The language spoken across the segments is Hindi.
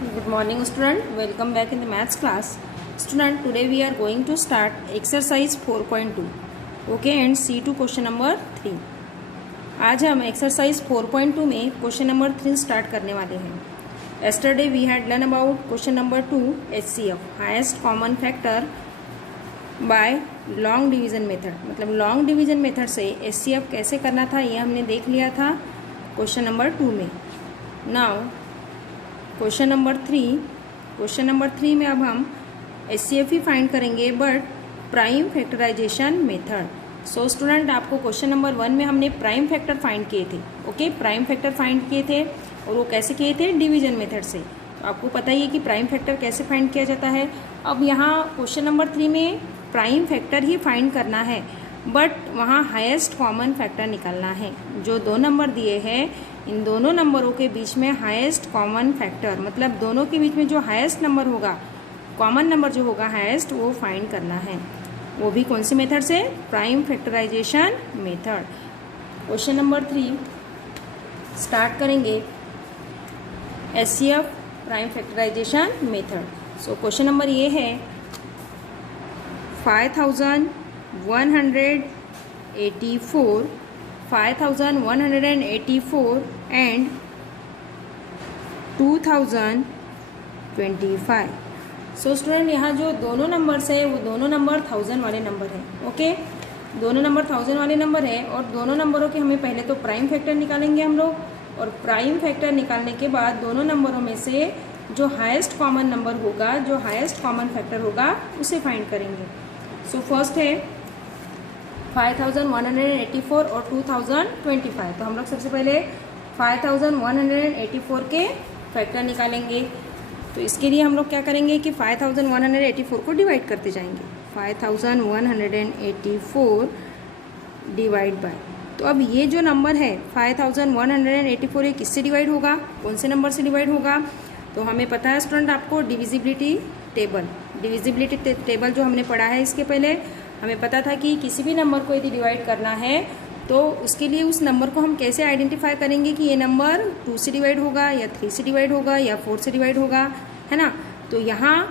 Good morning student, welcome back in the maths class. Student, today we are going to start exercise 4.2 okay and C2 question number 3. आज हम exercise 4.2 में question number 3 start करने वाले हैं. Yesterday we had learned about question number 2 HCF highest common factor by long division method. मतलब long division method से HCF कैसे करना था ये हमने देख लिया था question number 2 में. Now क्वेश्चन नंबर थ्री में अब हम HCF ही फाइंड करेंगे but prime factorisation method. So student, आपको क्वेश्चन नंबर 1 में हमने प्राइम फैक्टर फाइंड किए थे. ओके, प्राइम फैक्टर फाइंड किए थे और वो कैसे किए थे? डिवीजन मेथड से. तो आपको पता ही है कि प्राइम फैक्टर कैसे फाइंड किया जाता है. अब यहाँ क्वेश्चन नंबर 3 में प्राइम फैक्टर ही फाइंड करना है बट वहाँ हाईएस्ट कॉमन फैक्टर निकालना है. जो 2 नंबर दिए हैं इन दोनों नंबरों के बीच में हाईएस्ट कॉमन फैक्टर, मतलब दोनों के बीच में जो हाईएस्ट नंबर होगा, कॉमन नंबर जो होगा हाईएस्ट, वो फाइंड करना है. वो भी कौन सी मेथड से? Prime factorisation method. Question number 3 start करेंगे HCF prime factorisation method. So question number ये है 5184 एंड 2025. सो स्टूडेंट, यहाँ जो दोनों नंबर्स है वो दोनों नंबर 1000 वाले नंबर हैं. ओके, दोनों नंबर 1000 वाले नंबर है और दोनों नंबरों के हमें पहले तो प्राइम फैक्टर निकालेंगे हम लोग, और प्राइम फैक्टर निकालने के बाद दोनों नंबरों में से जो हाईएस्ट कॉमन नंबर होगा, जो हाईएस्ट कॉमन फैक्टर होगा, उसे फाइंड करेंगे. सो फर्स्ट है 5184 और 2025. तो हम लोग सबसे पहले 5184 के फैक्टर निकालेंगे. तो इसके लिए हम लोग क्या करेंगे कि 5184 को डिवाइड करते जाएंगे. 5184 डिवाइड बाय. तो अब ये जो नंबर है 5184 ये किससे डिवाइड होगा? कौन से नंबर से डिवाइड होगा? तो हमें पता है स्टूडेंट, आपको डिविजिबिलिटी टेबल जो हमने पढ़ा है इसके पहले, हमें पता था कि किसी भी नंबर को यदि डिवाइड करना है तो उसके लिए उस नंबर को हम कैसे आइडेंटिफाई करेंगे कि ये नंबर 2 से डिवाइड होगा या 3 से डिवाइड होगा या 4 से डिवाइड होगा, है ना. तो यहाँ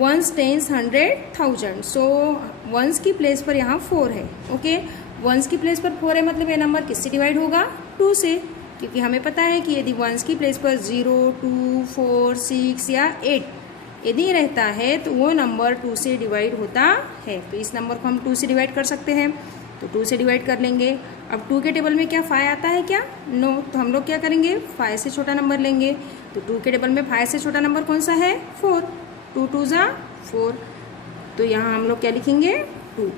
1s 10s 100 1000. सो 1s की प्लेस पर यहाँ 4 है. ओके, 1s की प्लेस पर 4 है मतलब ये नंबर किससे डिवाइड होगा? 2 से, क्योंकि हमें पता है कि यदि 1s की प्लेस पर 0, 2, 4, 6 या 8 यदि रहता है तो वो नंबर 2 से डिवाइड होता है. तो इस नंबर को हम 2 से डिवाइड कर सकते हैं, तो 2 से डिवाइड कर लेंगे. अब 2 के टेबल में क्या 5 आता है क्या? नो. तो हम लोग क्या करेंगे? 5 से छोटा नंबर लेंगे. तो 2 के टेबल में 5 से छोटा नंबर कौन सा है? 4. 2 2 ज़ा 4. तो यहाँ हम लोग क्या लिखेंगे? 2.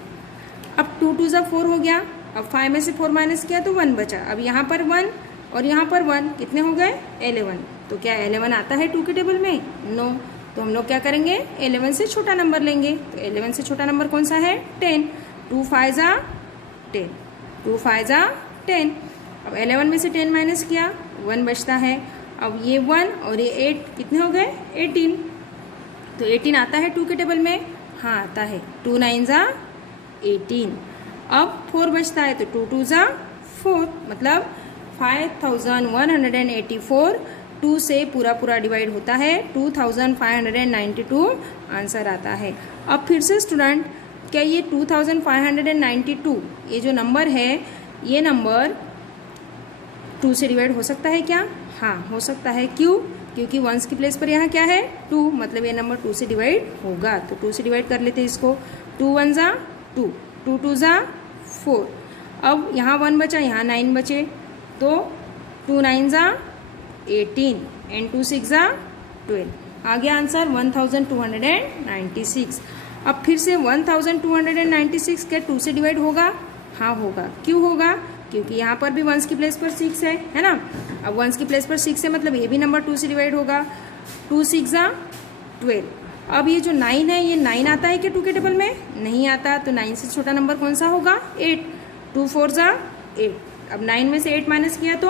अब 2 2 ज़ा 4 हो गया. अब 5 में से 4 माइनस किया तो 1 बचा. अब यहाँ पर 1 और यहाँ पर 1, कितने हो गए? 11. तो क्या 11 आता है 2 के टेबल में? नो. तो हम लोग क्या करेंगे? 11 से छोटा नंबर लेंगे. तो 11 से छोटा नंबर कौन सा है? 10. 2 5 ज़ा 10. 2 5 ज़ा 10. अब 11 में से 10 माइनस किया, 1 बचता है. अब ये 1 और ये 8 कितने हो गए? 18. तो 18 आता है 2 के टेबल में? हाँ, आता है. 2 9 ज़ा 18. अब 4 बचता है तो 2 2 ज़ा 4. मतलब 5184 2 से पूरा डिवाइड होता है. 2592 आंसर आता है. अब फिर से स्टूडेंट, क्या ये 2592 ये जो नंबर है, ये नंबर 2 से डिवाइड हो सकता है क्या? हाँ, हो सकता है. क्यों? क्योंकि 1s की प्लेस पर यहाँ क्या है? 2. मतलब ये नंबर 2 से डिवाइड होगा. तो 2 से डिवाइड कर लेते हैं इसको. 2 1 ज़ा 2, 2 2 ज़ा 4. अब यहाँ 1 बचा, यहाँ 9 बचे. तो 2 9 ज़ा 18 एंड 2 6 ज़ा 12. आ गया आंसर 1296. अब फिर से 1296 क्या 2 से डिवाइड होगा? हाँ, होगा. क्यों होगा? क्योंकि यहाँ पर भी 1s की प्लेस पर 6 है ना. अब 1s की प्लेस पर 6 है मतलब ये भी नंबर 2 से डिवाइड होगा. 2 6 ज़ा 12. अब ये जो 9 है, ये 9 आता है क्या 2 के टेबल में? नहीं आता. तो 9 से छोटा नंबर कौन सा होगा? 8. 2 4 ज़ा 8. अब 9 में से 8 माइनस किया तो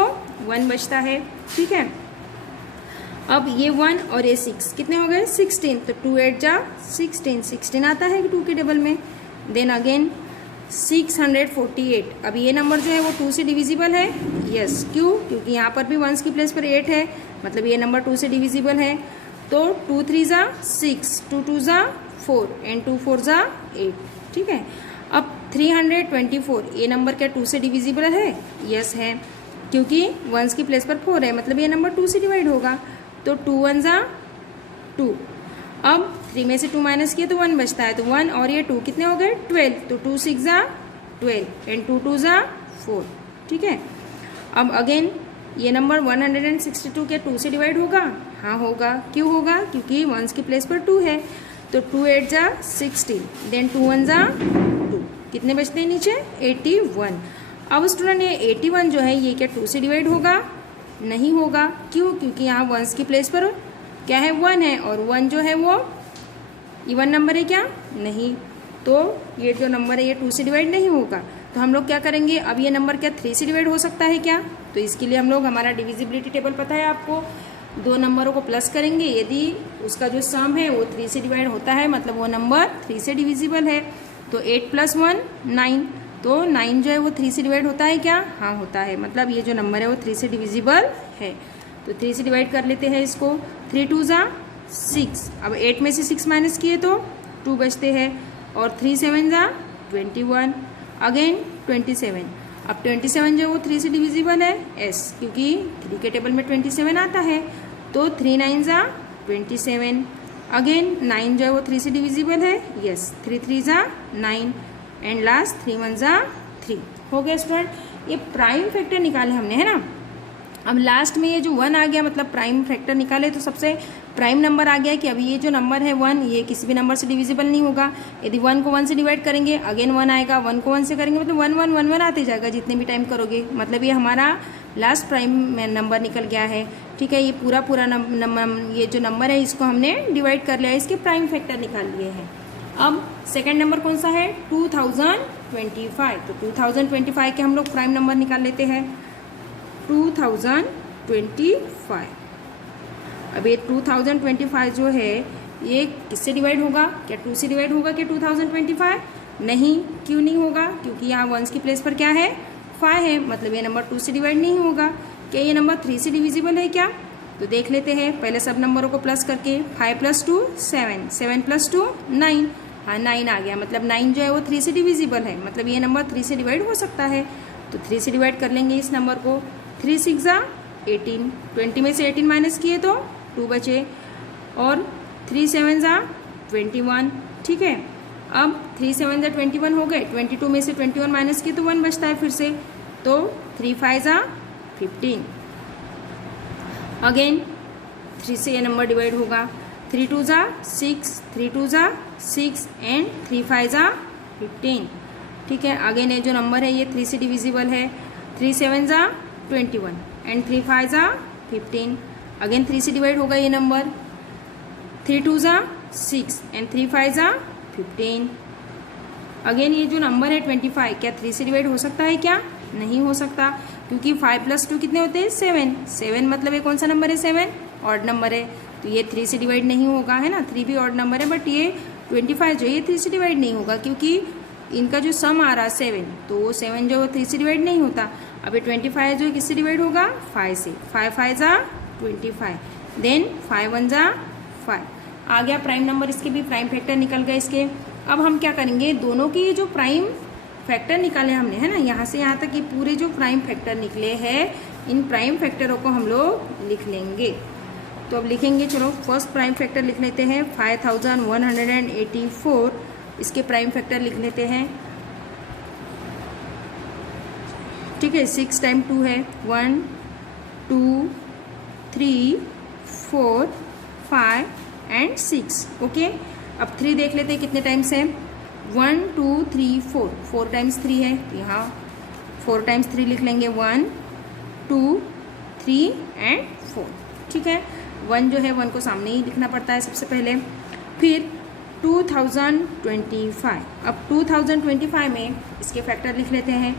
1 बचता है. ठीक है. अब ये 1 और ये 6 कितने हो गए? 16. तो 2 8 जा 16. 16 आता है 2 के टेबल में. Then again 648। अब ये नंबर जो है वो 2 से डिविजिबल है। यस, क्यों? क्योंकि यहाँ पर भी 1s की प्लेस पर 8 है, मतलब ये नंबर 2 से डिविजिबल है। तो 2 3 ज़ा 6, 2 2 ज़ा 4 एंड 2 4 ज़ा 8, ठीक है। अब 324 ये नंबर क्या 2 से डिविजिबल है? यस है, क्योंकि वंस की प्लेस पर 4 है, मतलब ये नंबर 2 से डिवाइड होगा। तो 2 1 ज़ा 2। अब 3 में से 2 माइनस किए तो 1 बचता है, तो 1 और ये 2 कितने हो गए? 12। तो 2 6 ज़ा 12 एंड 2 2 ज़ा 4, ठीक है। अब अगेन ये नंबर 162 क्या 2 से डिवाइड होगा? हाँ होगा। क्यों होगा? क्योंकि वंस की प्लेस पर 2 है। तो 2 8 ज़ा 16, देन 2 1 ज़ा 2, कितने बचते हैं नीचे? 81। अब स्टूडेंट ये 81 जो है ये क्या 2 से डिवाइड होगा? नहीं होगा। क्यों? क्योंकि यहाँ वंस की प्लेस पर क्या है? 1 है, और 1 जो है वो इवन नंबर है क्या? नहीं। तो ये जो नंबर है ये 2 से डिवाइड नहीं होगा। तो हम लोग क्या करेंगे? अब ये नंबर क्या 3 से डिवाइड हो सकता है क्या? तो इसके लिए हम लोग, हमारा डिविजिबिलिटी टेबल पता है आपको, 2 नंबरों को प्लस करेंगे, यदि उसका जो सम है वो 3 से डिवाइड होता है मतलब वो नंबर 3 से डिविजिबल है। तो 8 + 1 9, तो 9 जो है वो 3 से डिवाइड होता है क्या? हाँ होता है, मतलब ये जो नंबर है वो 3 से डिविजिबल है। तो 3 से डिवाइड कर लेते हैं इसको। 3 2 ज़ा 6, अब 8 में से 6 माइनस किए तो 2 बचते हैं, और 3 7 ज़ा 21, अगेन 27। अब 27 जो है वो 3 से डिविजिबल है? यस, क्योंकि 3 के टेबल में 27 आता है। तो 3 9 ज़ा 27, अगेन 9 जो है वो 3 से डिविजिबल है? यस, 3 3 ज़ा 9 एंड लास्ट 3 1 ज़ा 3। हो गया स्टूडेंट, ये प्राइम फैक्टर निकाले हमने, है ना। अब लास्ट में ये जो 1 आ गया मतलब प्राइम फैक्टर निकाले, तो सबसे प्राइम नंबर आ गया कि अभी ये जो नंबर है 1 ये किसी भी नंबर से डिविजिबल नहीं होगा। यदि 1 को 1 से डिवाइड करेंगे अगेन 1 आएगा, 1 को 1 से करेंगे मतलब 1 1 1 1 आते जाएगा जितने भी टाइम करोगे, मतलब ये हमारा लास्ट प्राइम नंबर निकल गया है, ठीक है। ये पूरा ये जो नंबर है इसको हमने डिवाइड कर लिया है, इसके प्राइम फैक्टर निकाल लिए हैं। अब सेकेंड नंबर कौन सा है? 2025। तो 2025 के हम लोग प्राइम नंबर निकाल लेते हैं। 2025। अब ये 2025 जो है ये किससे डिवाइड होगा? क्या 2 से डिवाइड होगा क्या 2025? नहीं। क्यों नहीं होगा? क्योंकि यहाँ वंस की प्लेस पर क्या है? 5 है, मतलब ये नंबर 2 से डिवाइड नहीं होगा। क्या ये नंबर 3 से डिविजिबल है क्या? तो देख लेते हैं पहले सब नंबरों को प्लस करके। 5 + 2 7, 7 + 2 9, हाँ 9 आ गया, मतलब 9 जो है वो 3 से डिविजिबल है, मतलब ये नंबर 3 से डिवाइड हो सकता है। तो 3 से डिवाइड कर लेंगे इस नंबर को। 3 6 ज़ा 18, 20 में से 18 माइनस किए तो 2 बचे, और 3 7 ज़ा 21, ठीक है। अब 3 7 ज़ा 21 हो गए, 22 में से 21 माइनस किए तो 1 बचता है फिर से, तो 3 5 ज़ा 15। अगेन 3 से ये नंबर डिवाइड होगा। 3 2 ज़ा 6, 3 2 ज़ा 6 एंड 3 5 ज़ा 15, ठीक है। अगेन ये जो नंबर है ये 3 से डिविजिबल है। 3 7 ज़ा 21 एंड 3 5 ज़ा 15, अगेन 3 से डिवाइड होगा ये नंबर। 3 2 ज़ा 6 एंड 3 5 ज़ा 15। अगेन ये जो नंबर है 25 क्या 3 से डिवाइड हो सकता है क्या? नहीं हो सकता, क्योंकि 5 + 2 कितने होते हैं? 7। 7 मतलब ये कौन सा नंबर है? 7 ऑड नंबर है, तो ये 3 से डिवाइड नहीं होगा, है ना। 3 भी ऑड नंबर है, बट ये 25 जो है ये 3 से डिवाइड नहीं होगा, क्योंकि इनका जो सम आ रहा है 7, तो वो 7 जो है 3 से डिवाइड नहीं होता। अब ये 25 जो है किससे डिवाइड होगा? 5 से। 5 5 ज़ा 25, देन 5 1 ज़ा 5 आ गया प्राइम नंबर, इसके भी प्राइम फैक्टर निकल गए इसके। अब हम क्या करेंगे? दोनों की जो प्राइम फैक्टर निकाले हमने, है ना, यहाँ से यहाँ तक ये पूरे जो प्राइम फैक्टर निकले हैं इन प्राइम फैक्टरों को हम लोग लिख लेंगे। तो अब लिखेंगे, चलो फर्स्ट प्राइम फैक्टर लिख लेते हैं 5184, इसके प्राइम फैक्टर लिख लेते हैं, ठीक है। 6 टाइम 2 है, 1 2 3 4 5 एंड 6, ओके। अब 3 देख लेते हैं कितने टाइम्स है। 1 2 3 4, 4 टाइम्स 3 है, तो यहाँ 4 टाइम्स 3 लिख लेंगे। 1 2 3 एंड 4, ठीक है। 1 जो है 1 को सामने ही लिखना पड़ता है सबसे पहले। फिर 2025, अब 2025 में इसके फैक्टर लिख लेते हैं।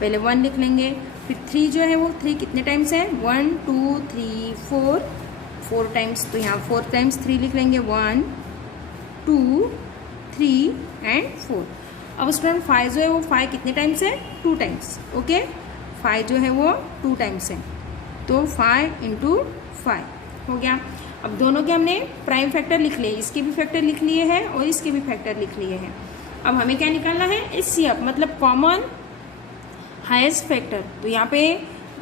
पहले 1 लिख लेंगे, फिर 3 जो है वो 3 कितने टाइम्स है? 1 2 3 4, 4 टाइम्स, तो यहाँ 4 टाइम्स 3 लिख लेंगे। 1 2 3 एंड 4। अब स्टूडेंट 5 जो है वो 5 कितने टाइम्स है? 2 टाइम्स, ओके। 5 जो है वो 2 टाइम्स है, तो 5 × 5 हो गया। अब दोनों के हमने प्राइम फैक्टर लिख लिए, इसके भी फैक्टर लिख लिए हैं और इसके भी फैक्टर लिख लिए हैं। अब हमें क्या निकालना है, HCF मतलब कॉमन हाईएस्ट फैक्टर। तो यहाँ पे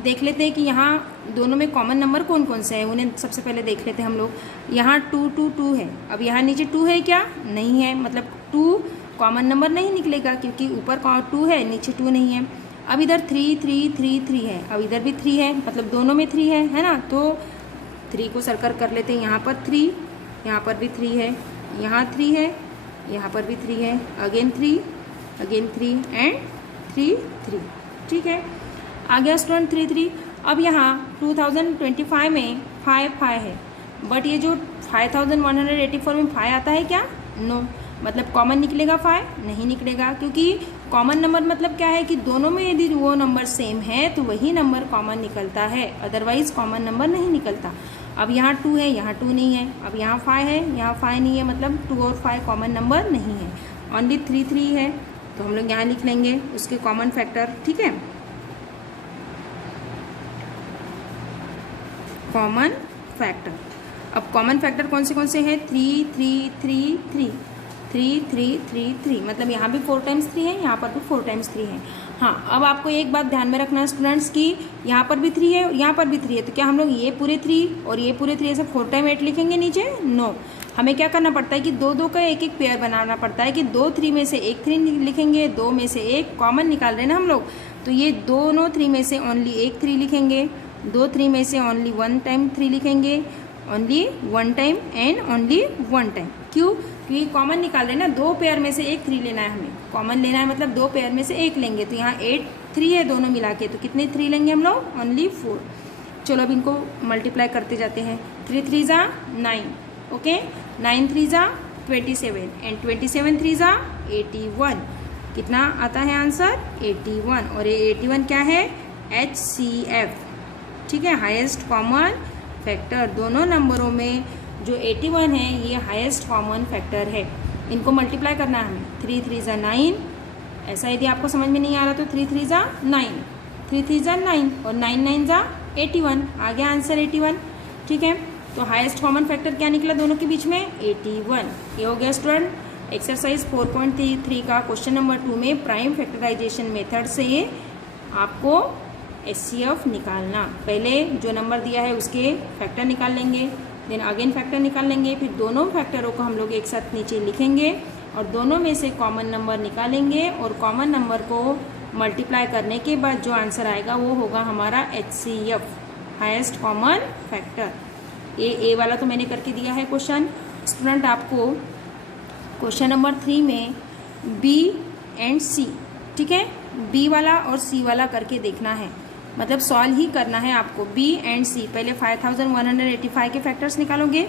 देख लेते हैं कि यहाँ दोनों में कॉमन नंबर कौन कौन से हैं, उन्हें सबसे पहले देख लेते हैं हम लोग। यहाँ 2 2 2 है। अब यहाँ नीचे 2 है क्या, नहीं है, मतलब 2 कॉमन नंबर नहीं निकलेगा क्योंकि ऊपर 2 है नीचे 2 नहीं है। अब इधर 3 3 3 3 है, अब इधर भी 3 है, मतलब दोनों में 3 है ना। तो 3 को सर्कल कर लेते हैं, यहाँ पर 3, यहाँ पर भी 3 है, यहाँ 3 है, यहाँ पर भी 3 है, अगेन 3 एंड 3 3। ठीक है, आ गया स्टूडेंट 3 3। अब यहाँ 2025 में 5 5 है, बट ये जो 5184 में 5 आता है क्या, नो, मतलब कॉमन निकलेगा 5 नहीं निकलेगा, क्योंकि कॉमन नंबर मतलब क्या है कि दोनों में यदि वो नंबर सेम है तो वही नंबर कॉमन निकलता है, अदरवाइज कॉमन नंबर नहीं निकलता। अब यहाँ 2 है, यहाँ 2 नहीं है, अब यहाँ 5 है, यहाँ 5 नहीं है, मतलब 2 और 5 कॉमन नंबर नहीं है, ओनली 3 3 है। तो हम लोग यहाँ लिख लेंगे उसके कॉमन फैक्टर। ठीक है, कॉमन फैक्टर। अब कॉमन फैक्टर कौन से हैं, 3 3 3 3 3 3 3 3, मतलब यहाँ भी 4 टाइम्स 3 है, यहाँ पर भी 4 टाइम्स 3 है। हाँ, अब आपको एक बात ध्यान में रखना है स्टूडेंट्स की यहाँ पर भी 3 है और यहाँ पर भी 3 है, तो क्या हम लोग ये पूरे 3 और ये पूरे 3 ऐसे 4 टाइम 8 लिखेंगे नीचे, नो। हमें क्या करना पड़ता है कि 2 2 का एक एक पेयर बनाना पड़ता है कि 2 3 में से एक 3 लिखेंगे, 2 में से एक कॉमन निकाल रहे हैं ना हम लोग, तो ये दोनों 3 में से ओनली एक 3 लिखेंगे, 2 3 में से ओनली 1 टाइम 3 लिखेंगे, only 1 time and only 1 time. क्यों, क्योंकि कॉमन निकाल रहे हैं ना, 2 पेयर में से एक 3 लेना है, हमें कॉमन लेना है, मतलब 2 पेयर में से एक लेंगे, तो यहाँ 8 3 है दोनों मिला के, तो कितने 3 लेंगे हम लोग, ओनली 4। चलो अब इनको मल्टीप्लाई करते जाते हैं, 3 3 ज़ा 9, ओके, 9 3 ज़ा 27 एंड 27 3 ज़ा 81। कितना आता है आंसर, 81, और ये 81 क्या है, HCF। ठीक है, हाईएस्ट कॉमन फैक्टर। दोनों नंबरों में जो 81 है ये हाईएस्ट कॉमन फैक्टर है। इनको मल्टीप्लाई करना है हमें, 3 3 ज़ा 9, ऐसा यदि आपको समझ में नहीं आ रहा तो 3 3 ज़ा 9, 3 3 ज़ा 9 और 9 9 ज़ा 81, आ गया आंसर 81। ठीक है, तो हाईएस्ट कॉमन फैक्टर क्या निकला दोनों के बीच में, 81। ये हो गया स्टूडेंट एक्सरसाइज 4.3 का क्वेश्चन नंबर 2 में प्राइम फैक्टराइजेशन मेथड से आपको HCF निकालना। पहले जो नंबर दिया है उसके फैक्टर निकाल लेंगे, देन अगेन फैक्टर निकाल लेंगे, फिर दोनों फैक्टरों को हम लोग एक साथ नीचे लिखेंगे और दोनों में से कॉमन नंबर निकालेंगे और कॉमन नंबर को मल्टीप्लाई करने के बाद जो आंसर आएगा वो होगा हमारा HCF, हाईएस्ट कॉमन फैक्टर। ए वाला तो मैंने करके दिया है क्वेश्चन। स्टूडेंट आपको क्वेश्चन नंबर 3 में B एंड C, ठीक है, B वाला और C वाला करके देखना है, मतलब सॉल्व ही करना है आपको। B एंड C, पहले 5185 के फैक्टर्स निकालोगे,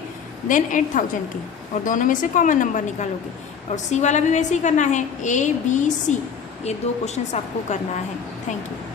देन 8000 के, और दोनों में से कॉमन नंबर निकालोगे। और C वाला भी वैसे ही करना है, A B C, ये 2 क्वेश्चंस आपको करना है। Thank you.